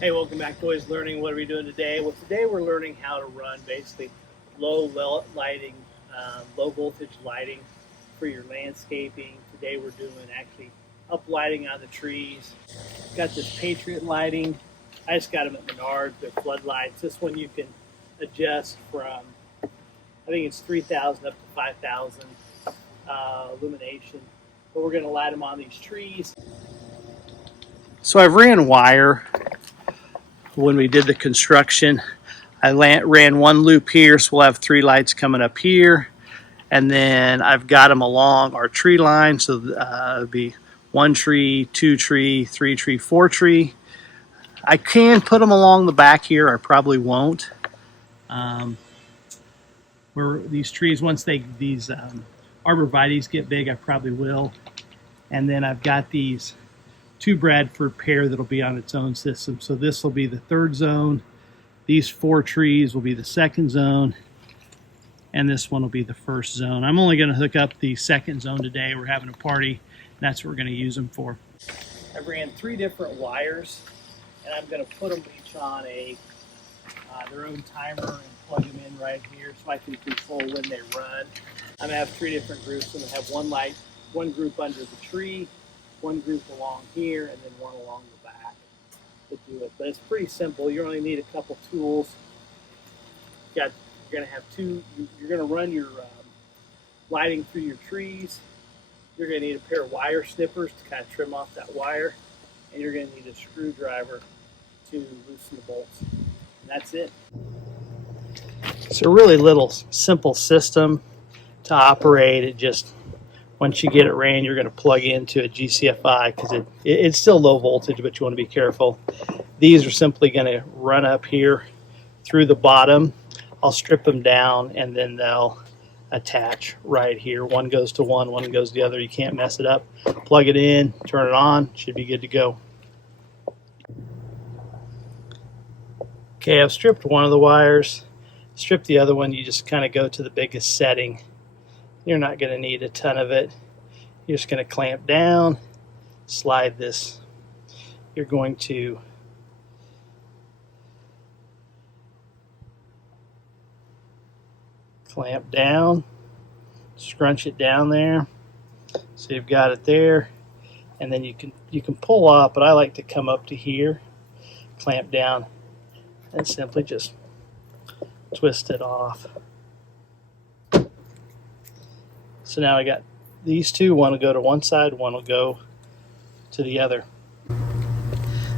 Hey, welcome back to Always Learning. What are we doing today? Well, today we're learning how to run basically lighting, low voltage lighting for your landscaping. Today we're doing actually uplighting on the trees. Got this Patriot lighting. I just got them at Menards. They're floodlights. This one you can adjust from, I think it's 3,000 up to 5,000 illumination. But we're going to light them on these trees. So I've ran wire when we did the construction. I ran one loop here, so we'll have 3 lights coming up here, and then I've got them along our tree line, so it'll be 1 tree, 2 tree, 3 tree, 4 tree. I can put them along the back here. I probably won't. Where these trees, once these arborvitaes get big, I probably will. And then I've got these 2 Bradford pear that'll be on its own system. So this will be the 3rd zone. These 4 trees will be the 2nd zone. And this one will be the 1st zone. I'm only going to hook up the 2nd zone today. We're having a party. And that's what we're going to use them for. I ran 3 different wires, and I'm going to put them each on their own timer and plug them in right here so I can control when they run. I'm going to have 3 different groups. I'm going to have one group under the tree, 1 group along here, and then 1 along the back to do it. But it's pretty simple. You only need a couple tools. You're going to have 2. You're going to run your lighting through your trees. You're going to need a pair of wire snippers to kind of trim off that wire, and you're going to need a screwdriver to loosen the bolts. And that's it. It's a really little simple system to operate. It just, once you get it ran, you're going to plug into a GCFI because it's still low voltage, but you want to be careful. These are simply going to run up here through the bottom. I'll strip them down, and then they'll attach right here. One goes to one goes to the other. You can't mess it up. Plug it in, turn it on, should be good to go. Okay, I've stripped one of the wires. Strip the other one. You just kind of go to the biggest setting. You're not going to need a ton of it. You're just going to clamp down, slide this. You're going to clamp down, scrunch it down there. So you've got it there, and then you can pull off, but I like to come up to here, clamp down, and simply just twist it off. So now I got these 2. One will go to one side, one will go to the other.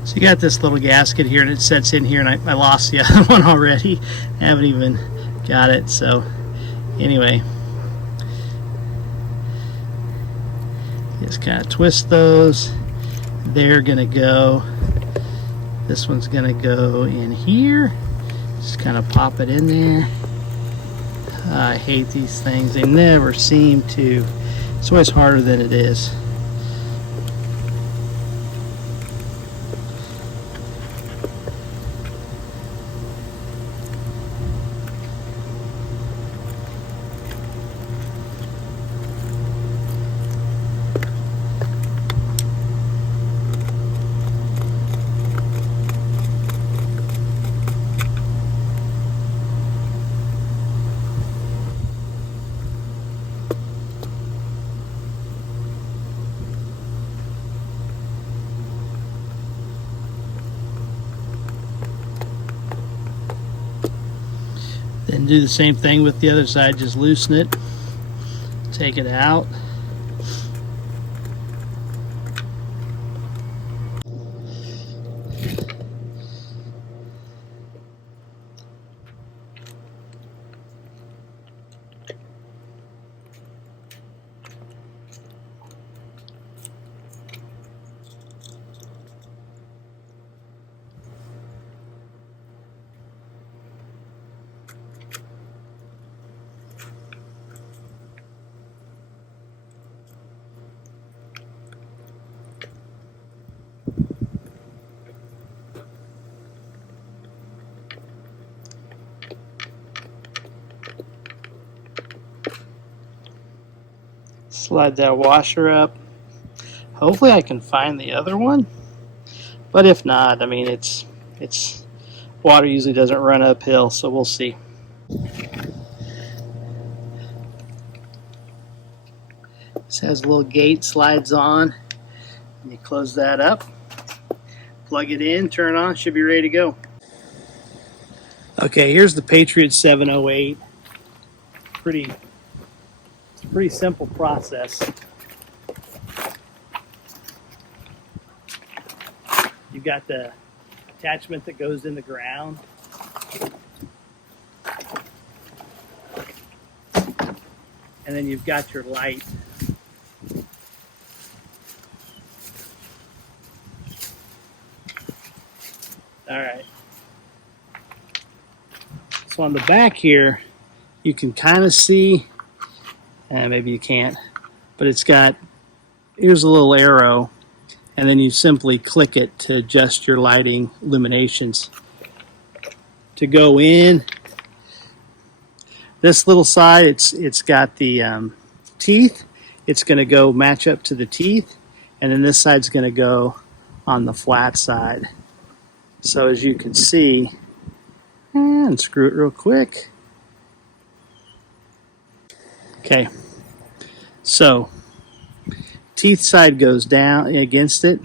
So you got this little gasket here, and it sets in here, and I lost the other one already. I haven't even got it. So anyway, just kind of twist those. They're gonna go, this one's gonna go in here. Just kind of pop it in there. I hate these things. They never seem to, it's always harder than it is. Then do the same thing with the other side, just loosen it, take it out. Slide that washer up. Hopefully I can find the other one, but if not, I mean, it's It's water usually doesn't run uphill, so we'll see. This has a little gate, slides on, and you close that up, plug it in, turn it on, should be ready to go. Okay, here's the Patriot 708. Pretty simple process. You've got the attachment that goes in the ground. And then you've got your light. All right. So on the back here, you can kind of see, maybe you can't, but it's got, here's a little arrow, and then you simply click it to adjust your lighting illuminations. To go in, this little side, it's got the teeth. It's going to go match up to the teeth, and then this side's going to go on the flat side. So as you can see, and screw it real quick. Okay, so teeth side goes down against it,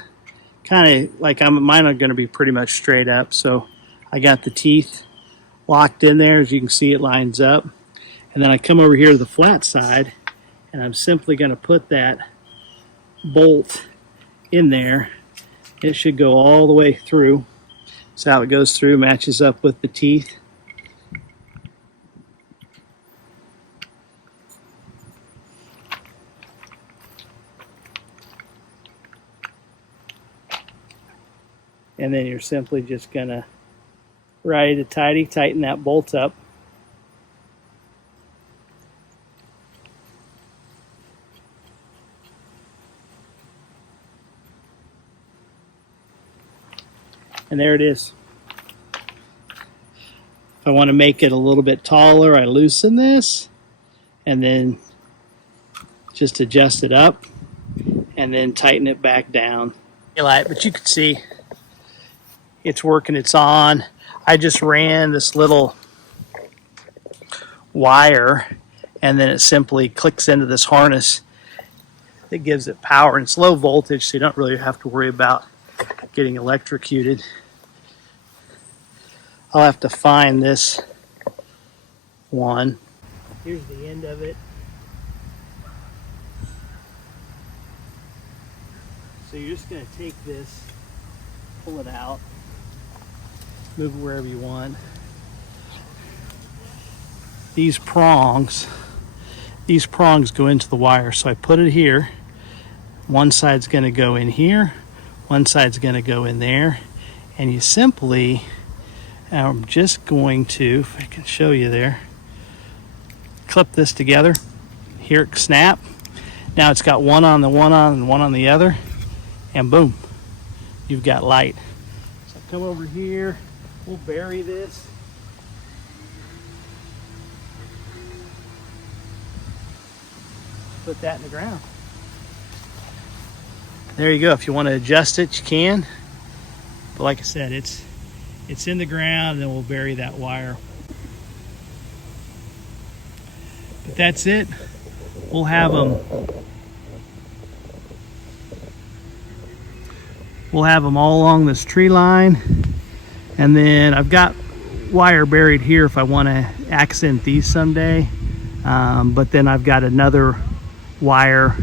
kind of like mine are going to be pretty much straight up. So I got the teeth locked in there. As you can see, it lines up. And then I come over here to the flat side, and I'm simply going to put that bolt in there. It should go all the way through. That's how it goes through, matches up with the teeth. And then you're simply just going to righty-tighty, tighten that bolt up. And there it is. If I want to make it a little bit taller, I loosen this and then just adjust it up and then tighten it back down. But you can see it's working, it's on. I just ran this little wire and then it simply clicks into this harness that gives it power. And it's low voltage, so you don't really have to worry about getting electrocuted. I'll have to find this one. Here's the end of it. So you're just going to take this, pull it out, move it wherever you want. These prongs go into the wire. So I put it here. One side's going to go in here. One side's going to go in there. And you simply, I'm just going to, if I can show you there, clip this together. Here it snap. Now it's got one on and one on the other. And boom, you've got light. So come over here, we'll bury this. Put that in the ground. There you go. If you want to adjust it, you can. But like I said, it's in the ground, and then we'll bury that wire. But that's it. We'll have them. We'll have them all along this tree line, and then I've got wire buried here if I want to accent these someday. But then I've got another wire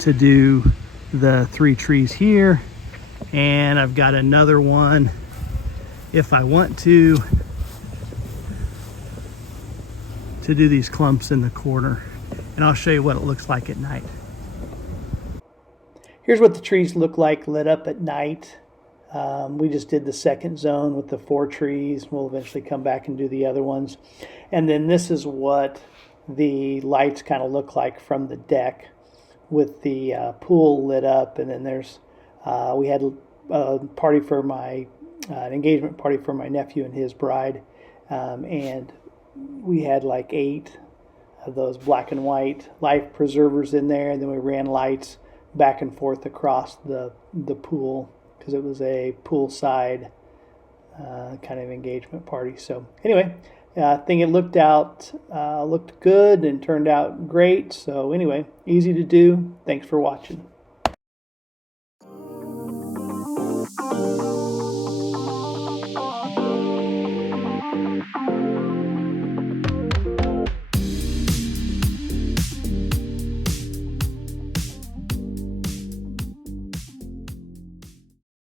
to do the 3 trees here, and I've got another one if I want to do these clumps in the corner, and I'll show you what it looks like at night. Here's what the trees look like lit up at night. We just did the second zone with the 4 trees. We'll eventually come back and do the other ones. And then this is what the lights kind of look like from the deck with the pool lit up. And then there's, we had a party for my, an engagement party for my nephew and his bride. And we had like 8 of those black and white life preservers in there. And then we ran lights back and forth across the pool, because it was a poolside kind of engagement party. So anyway, I think it looked good and turned out great. So anyway, easy to do. Thanks for watching.